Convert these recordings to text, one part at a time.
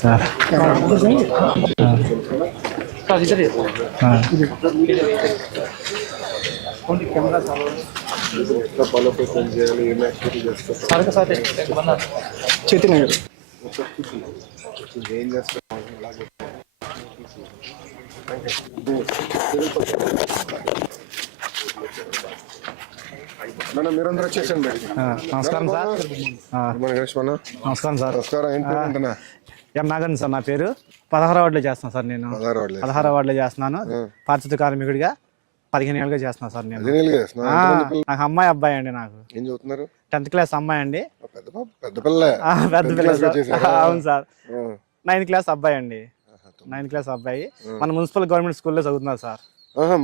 Sir చేతి ఏం చేస్తాం మీరందరూ వచ్చేసండి. నమస్కారం సార్. నమస్కారం సార్. నమస్కారం. నాగన్ సార్ నా పేరు. 16వ వార్డులో చేస్తున్నాను సార్. నేను 16వ వార్డులో చేస్తున్నాను. పారిశుద్ధ కార్మికుడిగా 15 ఏళ్ళుగా చేస్తున్నాను సార్. నేను నాకు అమ్మాయి అబ్బాయి అండి. నాకు 10th క్లాస్ అమ్మాయి అండి. పెద్ద పిల్ల. అవును సార్. 9th క్లాస్ అబ్బాయి అండి. 9th క్లాస్ అబ్బాయి మన మున్సిపల్ గవర్నమెంట్ స్కూల్లో చదువుతున్నారు సార్.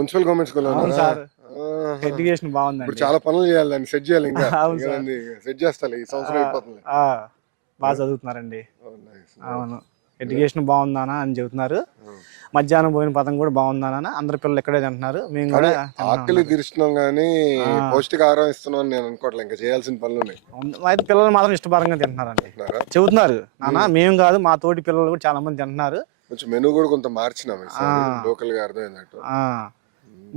Municipal government school. అవును సార్. ఎడ్యుకేషన్ బాగుందండి. చాలా పనులు చేయాలి, సెట్ చేయాలి. ఇంకా సెట్ చేస్తాను ఈ సంవత్సరం అయిపోతుంది. బాగా చదువుతున్నారండి. అవును. ఎడ్యుకేషన్ బాగుందానా అని చెబుతున్నారు. మధ్యాహ్నం పోయిన పదం కూడా బాగుందానా. అందరు పిల్లలు ఇక్కడే తింటున్నారు. మేము కూడా ఆకలి తీరుస్తున్నాం కానీ పౌష్టికాహారం ఇస్తున్నాం నేను అనుకోవట్లేదు. ఇంకా చేయాల్సిన పనులు అయితే పిల్లలు మాత్రం ఇష్టపరంగా తింటున్నారండి. చెబుతున్నారు నాన్న. మేము కాదు, మా తోటి పిల్లలు కూడా చాలా మంది తింటున్నారు. కొంచెం మెనూ కూడా కొంత మార్చినాం లోకల్ గా అర్థమైనట్టు.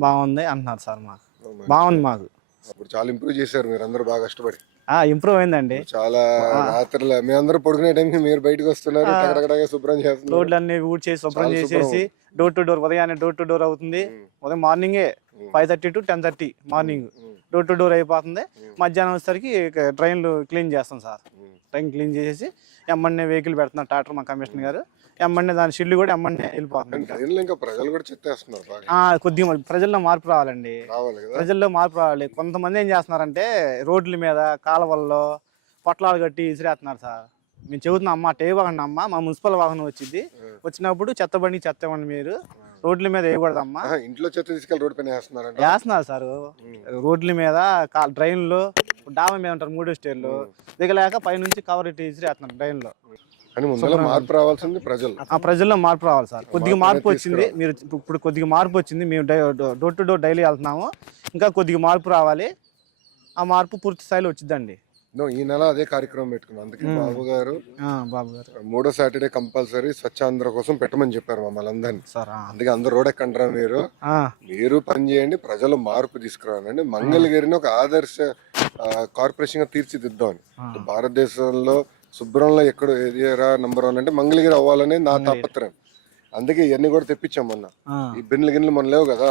బాగుంది అంటున్నారు సార్. మాకు బాగుంది. మాకు ఇప్పుడు చాలా ఇంప్రూవ్ చేశారు మీరు అందరూ బాగా కష్టపడి. ఇంప్రూవ్ అయిందండి చాలా. రాత్రులు మీ అందరూ పడుకునే టైంకి మీరు బయటకు వస్తున్నారు, శుభ్రం చేస్తున్నారు. రోడ్లు అన్ని ఊడ్చేసి శుభ్రం చేసేసి డోర్ టు డోర్, ఉదయాన్నే డోర్ టు డోర్ అవుతుంది. ఉదయం మార్నింగే 5:30 to 10:30 morning door to door అయిపోతుంది. మధ్యాహ్నం వచ్చేసరికి ట్రైన్లు క్లీన్ చేస్తాం సార్. ట్రైన్ క్లీన్ చేసేసి ఎమ్మన్నే వెహికల్ పెడుతున్నారు ట్రాక్టర్ మా కమిషనర్ గారు. ఎమ్మన్నే దాని షిల్లు కూడా ఎమ్మన్నే వెళ్ళిపోతుంది. కొద్దిగా ప్రజల్లో మార్పు రావాలండి. ప్రజల్లో మార్పు రావాలి. కొంతమంది ఏం చేస్తున్నారంటే రోడ్ల మీద కాలువల్లో పొట్లాలు కట్టి ఇసిరేస్తున్నారు సార్. మేము చెబుతున్నాం అమ్మ టే వాహనం అమ్మ, మా మున్సిపల్ వాహనం వచ్చింది. వచ్చినప్పుడు చెత్తబండి చెత్త ఇవ్వండి, మీరు రోడ్ల మీద వేయకూడదమ్మా. ఇంట్లో చెత్త తీసుకెళ్ళి రోడ్డు పైన వేస్తున్నారు సార్. రోడ్ల మీద డ్రైన్లో డాబా మీద ఉంటారు 3వ స్టేర్లు దిగలేక పైనుంచి కవర్ ఇట్టి ఇసిరేస్తున్నారు డ్రైన్లో. మార్పు రావాల్సింది ప్రజల్లో మార్పు రావాలి సార్. కొద్దిగా మార్పు వచ్చింది. మీరు ఇప్పుడు కొద్దిగా మార్పు వచ్చింది. మేము డోర్ టు డోర్ డైలీ వెళ్తున్నాము. ఇంకా కొద్దిగా మార్పు రావాలి. ఆ మార్పు పూర్తి స్థాయిలో వచ్చిందండి. ఈ నెల అదే కార్యక్రమం పెట్టుకున్నాం. అందుకే బాబు గారు 3వ సాటర్డే కంపల్సరీ స్వచ్ఛాంధ్ర కోసం పెట్టమని చెప్పారు మమ్మల్ని అందరినీ. అందుకే అందరు రోడ్ ఎక్కంటారా మీరు పని చేయండి, ప్రజలు మార్పు తీసుకురావాలండి. మంగళగిరిని ఒక ఆదర్శ కార్పొరేషన్ గా తీర్చిదిద్దామని. భారతదేశంలో శుభ్రంలో ఎక్కడ ఏరియా నెంబర్ 1 అంటే మంగళగిరి అవ్వాలని నా తాపత్రయం. అందుకే ఇవన్నీ కూడా తెప్పించాం మొన్న. ఈ బిన్లు గిన్నెలు మన లేవు కదా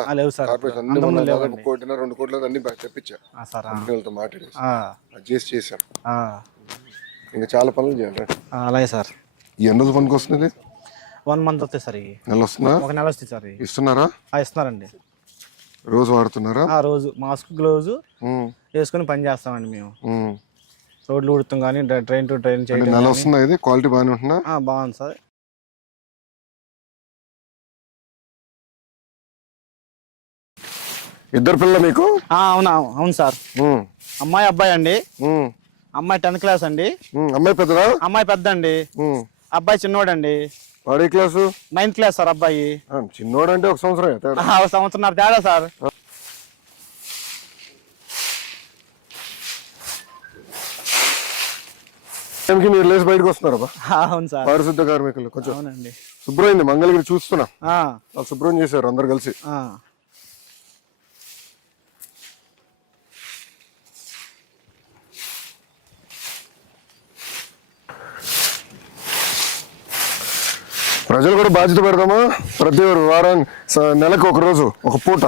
కార్పొరేషన్, అన్ని మొన్న 1 కోటి 2 కోట్ల అన్ని తెప్పించా. కంపెనీలతో మాట్లాడేసి చేశాం. ఇంకా చాలా పనులు చేయాలి. అలాగే సార్. ఈ ఎన్ని రోజులు పనికి వస్తుంది? 1 month వస్తుంది సార్. నెల వస్తుందా? ఒక నెల వస్తుంది సార్. ఇస్తున్నారా? ఇస్తున్నారండి. రోజు వాడుతున్నారా? రోజు మాస్క్ గ్లౌజ్ వేసుకుని పని చేస్తామండి మేము. రోడ్లు ఉడుతాం కానీ ట్రైన్ టు ట్రైన్ చేయడం. నెల వస్తుందా? ఇది క్వాలిటీ బాగానే ఉంటుందా? బాగుంది సార్. ఇద్దరు పిల్లలు మీకు? అవును సార్. అమ్మాయి అబ్బాయి అండి. అమ్మాయి 10th క్లాస్ అండి. అమ్మాయి పెద్దదా? అమ్మాయి పెద్ద అండి. అబ్బాయి చిన్నోడండి. వాడి క్లాసు? 9th class sir. అబ్బాయి చిన్నోడు అంటే ఒక సంవత్సరం తేడా సార్. మీరు లేచి బయటకు వస్తున్నారా? అవును సార్. పారిశుద్ధ కార్మికులు కొంచెం శుభ్రమైంది. మంగళగిరి చూస్తున్నా శుభ్రం చేశారు అందరు కలిసి. ప్రజలు కూడా బాధ్యత పెడదామా? ప్రతి వారం నెలకు ఒక రోజు ఒక పూట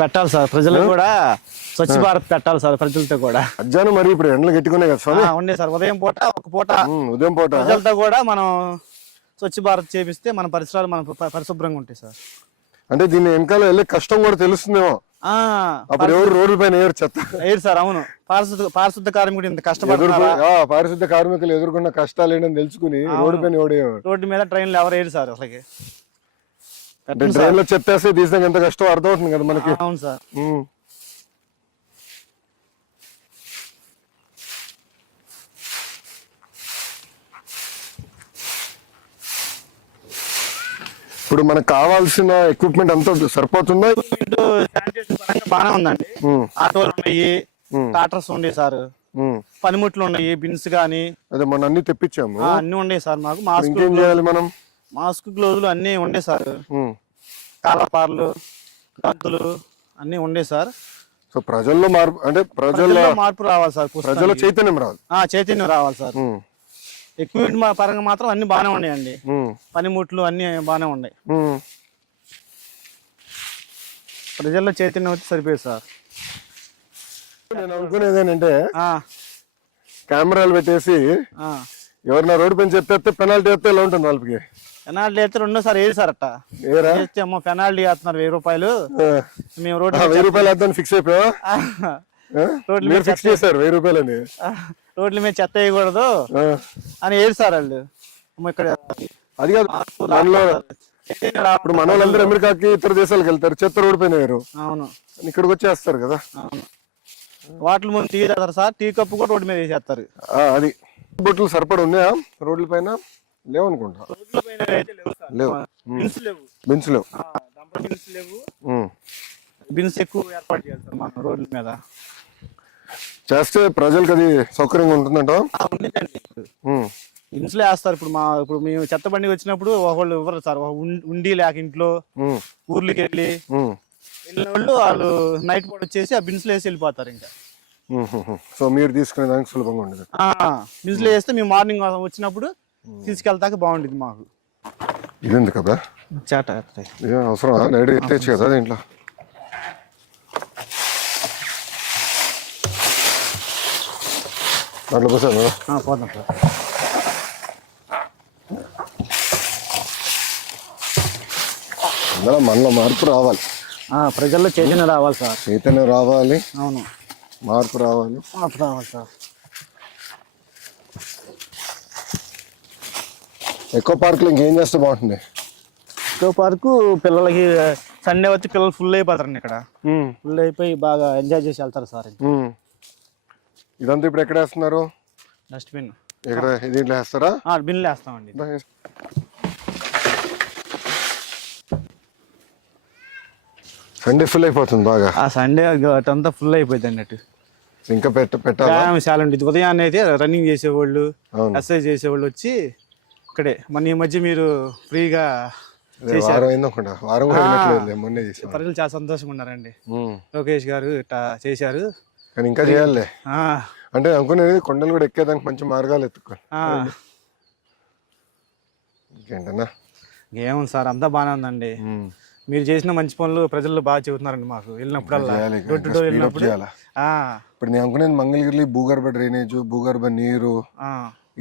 పెట్టాలి సార్. ప్రజలు కూడా స్వచ్ఛ భారత్ పెట్టాలి సార్ ప్రజలతో కూడా. మధ్యాహ్నం మరి ఇప్పుడు ఎండలు గట్టికున్నాయి కదా స్వామి. ఉండే సార్ ఉదయం పూట ఒక పూట ఉదయం పూట ప్రజలతో కూడా మనం స్వచ్ఛ భారత్ చేపిస్తే మన పరిసరాలు మన పరిశుభ్రంగా ఉంటాయి సార్. అంటే దీని వెనకాల వెళ్ళే కష్టం కూడా తెలుస్తుందేమో. అప్పుడు ఎవరు రోడ్ల పైన ఏరు చెత్త ఏరు సార్. అవును, పారిశుద్ధ కార్మికుడు ఇంత కష్టపడుతున్నారు. పారిశుద్ధ కార్మికులు ఎదుర్కొన్న కష్టాలు ఏంటని తెలుసుకుని రోడ్డు పైన రోడ్డు మీద ట్రైన్లు ఎవరు ఏరు సార్ అసలు. ట్రైన్ లో చెత్తేస్తే తీసాక ఎంత కష్టం అర్థమవుతుంది కదా మనకి. అవును సార్. ఇప్పుడు మనకు కావాల్సిన ఎక్విప్మెంట్ అంతా సరిపోతుందా? బాగానే ఉందండి. ఆటోలు ఉన్నాయి, టాటర్స్ ఉన్నాయి సార్, పనిముట్లు ఉన్నాయి, బిన్స్ గానీ. అదే మనం అన్ని తెప్పించాము, అన్ని ఉన్నాయి సార్. మాకు మాస్క్, ఇంకేం చేయాలి మనం? మాస్క్, గ్లోజులు అన్ని ఉండే సార్. కాలపార్లు, గంతులు అన్ని ఉండే సార్. సో ప్రజల్లో మార్పు, అంటే ప్రజల్లో మార్పు రావాలి సార్. ప్రజల్లో చైతన్యం రావాలి. చైతన్యం రావాలి సార్. ఎక్విప్మెంట్ పరంగా మాత్రం అన్ని బాగానే ఉన్నాయండి. పనిముట్లు అన్ని బాగానే ఉన్నాయి. ప్రజల్లో చైతన్యం వచ్చి సరిపోయింది సార్. నేను అనుకునేది ఏంటంటే కెమెరాలు పెట్టేసి ఎవరైనా రోడ్డు పైన చెప్తే పెనాల్టీ వేస్తే ఎలా ఉంటుంది వాళ్ళకి? పెనాల్టీ అయితే రెండోసారి ఏది సార్ అట్ట వేస్తే అమ్మో పెనాల్టీ వేస్తున్నారు 1000 రూపాయలు. మేము రోడ్డు 1000 రూపాయలు వేద్దాం ఫిక్స్ అయిపోయా. రోడ్ల మీద ఫిక్స్ చేశారు 1000 రూపాయలు అని. రోడ్ల మీద చెత్త వేయకూడదు అని ఏది సార్ వాళ్ళు. ఇక్కడ అది కాదు, ఇప్పుడు మన వాళ్ళందరూ అమెరికాకి ఇతర దేశాలకు వెళ్తారు, చెత్త రోడ్డు పైన వేరు. అవును, ఇక్కడికి వచ్చేస్తారు కదా. వాటర్ ముందు టీ తాగుతారు సార్, టీ కప్పు కూడా రోడ్డు మీద వేసేస్తారు. అది బొట్లు సరిపడి ఉన్నాయా రోడ్ల పైన? లేవు అనుకుంటా. లేవు, బిన్స్ లేవు. బిన్స్ ఎక్కువ ఏర్పాటు చేయాలి సార్ మన రోడ్ల మీద. చేస్తే ప్రజలకు అది సౌకర్యంగా ఉంటుందంట. బిన్స్లో వేస్తారు. ఇప్పుడు మేము చెత్త బండికి వచ్చినప్పుడు ఒకళ్ళు ఇవ్వరు సార్. ఉండి లేక ఇంట్లో ఊర్లకి వెళ్ళిన వాళ్ళు నైట్ పూట వచ్చేసి ఆ బిన్స్లో వేసి వెళ్ళిపోతారు. ఇంకా సో మీరు తీసుకునే దానికి సులభంగా ఉండదు. బిన్స్లో వేస్తే మేము మార్నింగ్ వచ్చినప్పుడు తీసుకెళ్తాక బాగుంటుంది మాకు. ఇదేంది కదా చేట అవసరం నైట్ ఎత్తేచ్చు కదా దీంట్లో. దాంట్లో పోసాను పోతాం సార్. అందులో మనలో మార్పు రావాలి, ప్రజల్లో చైతన్యం రావాలి సార్. చైతన్యం రావాలి. అవును, మార్పు రావాలి. సార్. ఎక్కువ పార్కులు ఇంకేం చేస్తే బాగుంటుంది? ఎక్కువ పార్కు పిల్లలకి సండే వచ్చి పిల్లలు ఫుల్ అయిపోతారండి. ఇక్కడ ఫుల్ అయిపోయి బాగా ఎంజాయ్ చేసి వెళ్తారు సార్. ఇదంతా ఇప్పుడు ఎక్కడ వేస్తున్నారు? డస్ట్బిన్ ఇక్కడ దీంట్లో వేస్తారా? బిన్లు వేస్తామండి. సండే ఫుల్ అయిపోతుంది బాగా. సండే అంతా ఫుల్ అయిపోయింది అన్నట్టు. ఇంకా పెట్టాలి చాలా ఉంటుంది. ఉదయాన్నే అయితే రన్నింగ్ చేసేవాళ్ళు, ఎక్సర్సైజ్ చేసేవాళ్ళు వచ్చి ఇక్కడే. మన ఈ మధ్య మీరు ఫ్రీగా ప్రజలు చాలా సంతోషంగా ఉన్నారండి. లోకేష్ గారు ఇట్లా చేశారు, కానీ ఇంకా చేయాలి. అంటే అనుకునేది కొండలు కూడా ఎక్కేదానికి మంచి మార్గాలు ఎత్తుకోవాలి. ఇంకేంటన్నా ఏముంది సార్, అంతా బాగానే ఉందండి. మీరు చేసిన మంచి పనులు ప్రజలు బాగా చెబుతున్నారండి మాకు వెళ్ళినప్పుడల్లా. డోర్ టు డోర్ వెళ్ళినప్పుడు ఇప్పుడు నేను అనుకునేది మంగళగిరిలో భూగర్భ డ్రైనేజ్, భూగర్భ నీరు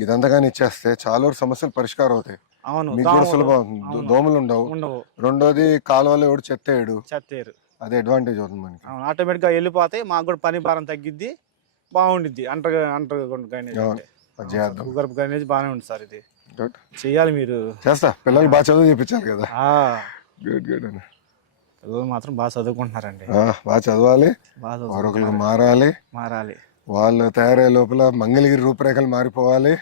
ఇదంతా కానీ ఇచ్చేస్తే చాలా వరకు సమస్యలు పరిష్కారం అవుతాయి. అవును, మీకు కూడా సులభం, దోమలు ఉండవు. రెండోది కాలువలో ఎవడు చెత్తేయడు, అది అడ్వాంటేజ్ అవుతుంది మనకి. ఆటోమేటిక్ గా వెళ్ళిపోతాయి, మాకు కూడా పని భారం తగ్గిద్ది, బాగుండిద్ది. భూగర్భ డ్రైనేజ్ బాగానే ఉంది సార్. ఇది చెయ్యాలి, మీరు చేస్తా. పిల్లలు బాగా చదువు చూపించాలి కదా. పిల్లలు మాత్రం బాగా చదువుకుంటున్నారండి. బాగా చదవాలి, ఒకరికి మారాలి. వాళ్ళు తయారయ్యే లోపల మంగళగిరి రూపురేఖలు మారిపోవాలి.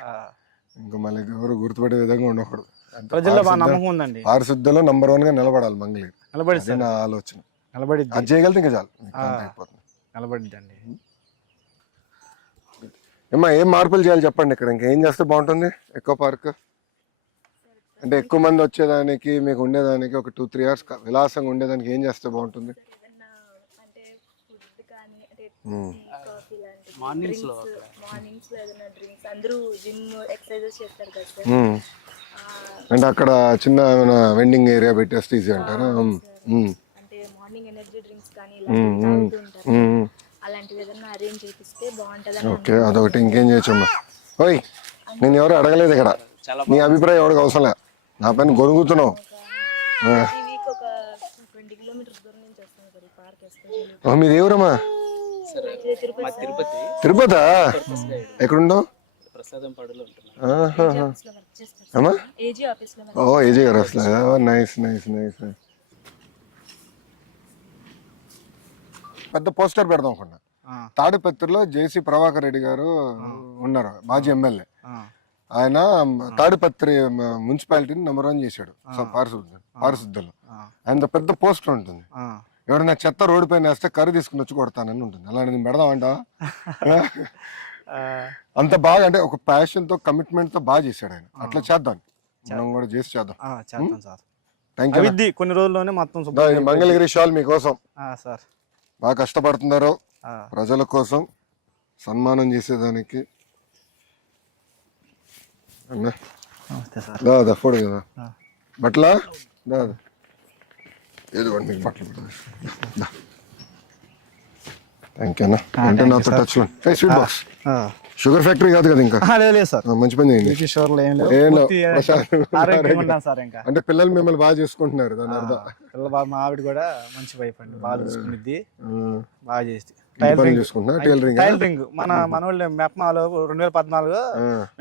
ఇంకా మళ్ళీ ఎవరు గుర్తుపడే విధంగా ఉండకూడదు. ప్రజల్లో బాగా నమ్మకం ఉందండి. పారిశుద్ధ్యంలో నంబర్ 1 గా నిలబడాలి మంగళగిరి. నిలబడి నా ఆలోచన. నిలబడిద్ది, అది చేయగలితే ఇంకా చాలు. నిలబడిద్దండి. ఏమ్మా, ఏం మార్పులు చేయాలి చెప్పండి ఇక్కడ? ఇంకా ఏం చేస్తే బాగుంటుంది? ఎక్కువ పార్క్ అంటే ఎక్కువ మంది వచ్చేదానికి, మీకు ఉండేదానికి ఒక 2-3 hours విలాసంగా ఉండేదానికి ఏం చేస్తే బాగుంటుంది? అంటే అక్కడ చిన్న ఏమైనా వెండింగ్ ఏరియా పెట్టేస్తే ఈజీ అంటారా? అలాంటివి ఏదైనా అరేంజ్ చేపిస్తే బాగుంటుందని ఓకే, అదొకటి. ఇంకేం చేయొచ్చమ్మా? ఓయ్, నేను ఎవరు అడగలేదు ఇక్కడ, నీ అభిప్రాయం ఎవరికి అవసరం లే, నా పైన గొరుగుతున్నావు. ఈ వీక్ ఒక 20 కిలోమీటర్స్ దూరం నుంచి వస్తాను సార్ ఈ పార్క్ ఎస్పెషల్లీ. మీది ఎవరమ్మా? తిరుపతి తిరుపతా? ఎక్కడుండవు? అమ్మా, ఏజీ ఆఫీస్ లో ఓ ఏజీ గారు వస్తలేదా? Nice nice nice. పెద్ద పోస్టర్ పెడదాం అనుకున్నా. తాడిపత్రిలో జేసీ ప్రభాకర్ రెడ్డి గారు ఉన్నారు, మాజీ ఎమ్మెల్యే. ఆయన తాడిపత్రి మున్సిపాలిటీని నెంబర్ 1 చేశాడు పారిశుద్ధ్యంలో. ఆయన పెద్ద పోస్టర్ ఉంటుంది, ఎవరైనా చెత్త రోడ్డు పైన వేస్తే కర్రీ తీసుకుని వచ్చి కొడతానని ఉంటుంది. అలాంటిది పెడదామంటావా? అంత బాగా, అంటే ఒక ప్యాషన్ తో కమిట్మెంట్ తో బాగా చేశాడు ఆయన. అట్లా చేద్దాం, మనం కూడా చేసి చేద్దాం. Thank you. కొన్ని రోజుల్లోనే మొత్తం మంగళగిరి షాల్ మీకోసం. సార్ బాగా కష్టపడుతున్నారు ప్రజల కోసం, సన్మానం చేసేదానికి. దాదా ఫోడు కదా బట్టలా, దాదా ఏదో మీకు బట్టలు. థ్యాంక్ యూ అన్న. అంటే నాతో టచ్ లో స్వీట్ బాక్స్. షుగర్ ఫ్యాక్టరీ కాదు కదా ఇంకా? లేదు సార్, మంచి పని చేయండి. అంటే పిల్లలు మిమ్మల్ని బాగా చూసుకుంటున్నారు, దాని అర్థం. పిల్లలు బాగా, మా ఆవిడ కూడా మంచి వైఫ్ అండి, బాగా చూసుకునిద్ది, బాగా చేసి టైలరింగ్. మన వాళ్ళు మెప్మాలో 2014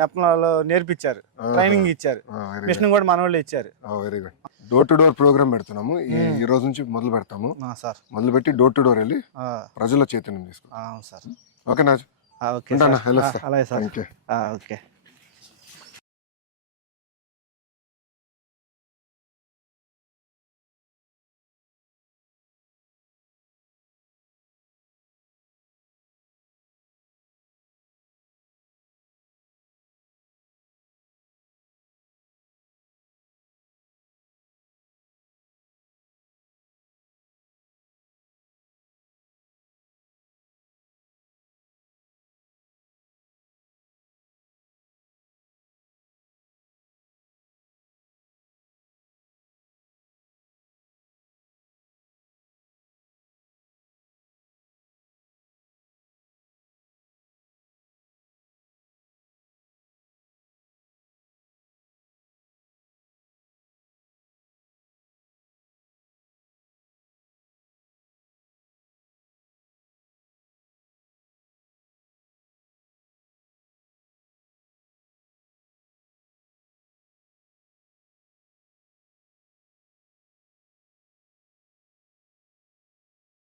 మెప్మాలో నేర్పించారు, ట్రైనింగ్ ఇచ్చారు, మిషన్ కూడా మన వాళ్ళు ఇచ్చారు. Very good. Door to door programme పెడుతున్నాము ఈ రోజు నుంచి, మొదలు పెడతాము సార్. మొదలు పెట్టి డోర్ టు డోర్ వెళ్ళి ప్రజల చైతన్యం తీసుకుంటాం సార్. ఓకేనా? ఓకే, అలాగే సార్. ఓకే.